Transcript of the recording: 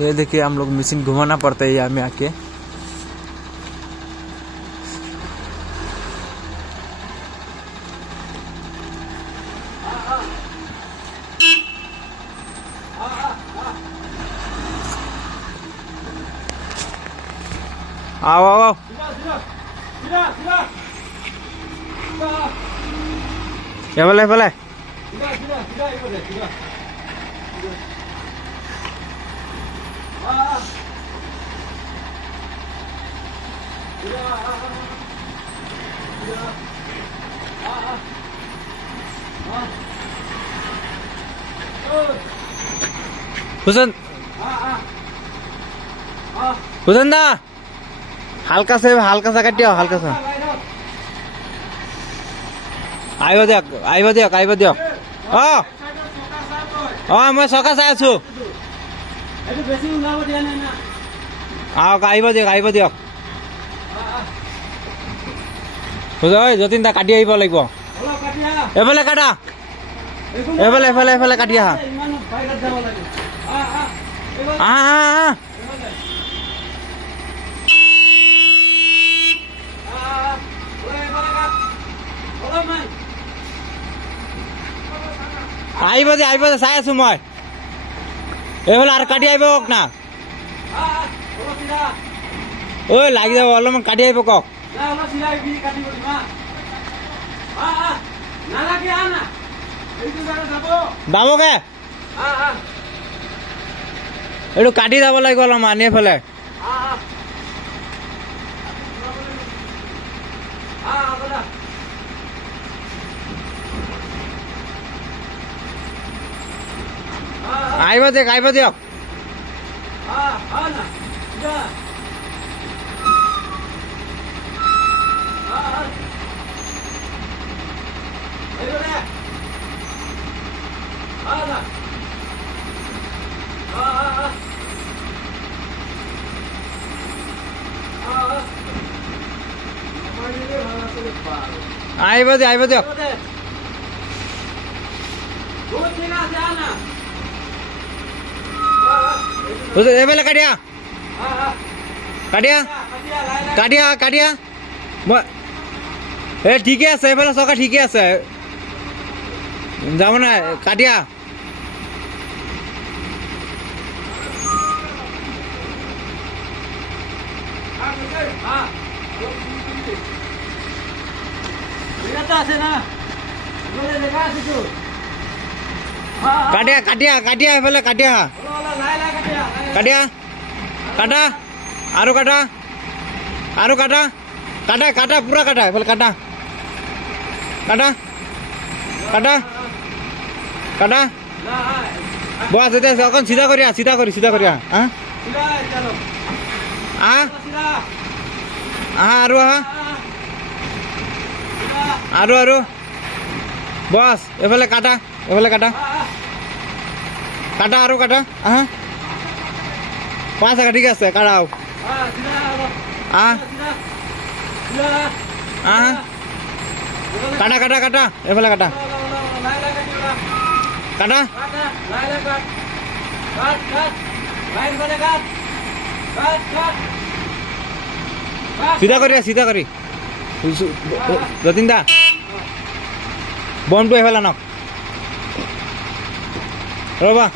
ये देखिए हम लोग मशीन घुमाना पड़ता है यहाँ में आके। आओ आओ आओ এফালে এফালে हुसैन हुसैन दा हल्का सा काटियो हल्का सा आइब दियक मैं चका चाই আছো आइब दियक যতীন দা কাটি আহিব লাগিব এফালে কাটা এফালে কাটি আহা আহিব দে চাই আছো মই এইফালে আৰু কাটি আহিব কওক না ঐ লাগি যাব অলপমান কাটি আহিব কওক যাবগে এইটো কাটি যাব লাগিব অলপমান এইফালে আহিব দিয়ক আহিব দিয়ক এইফালে কাটিয়া মই ঠিকে আছে এইফালে চকা ঠিকে আছে যাব না কাটিয়া কাটিয়া এইফালে কাটা পুরা কাটা এইফালে কাটা বস এতিয়া অকণ চিধা কৰি আহা আৰু বস এইফালে কাটা আৰু আহা 5 টাকা ঠিক আছে কাটাও কাটা এইফালে কাটা চিধা কৰি যতীন দা বমটো এইফালে আনক ৰ'বা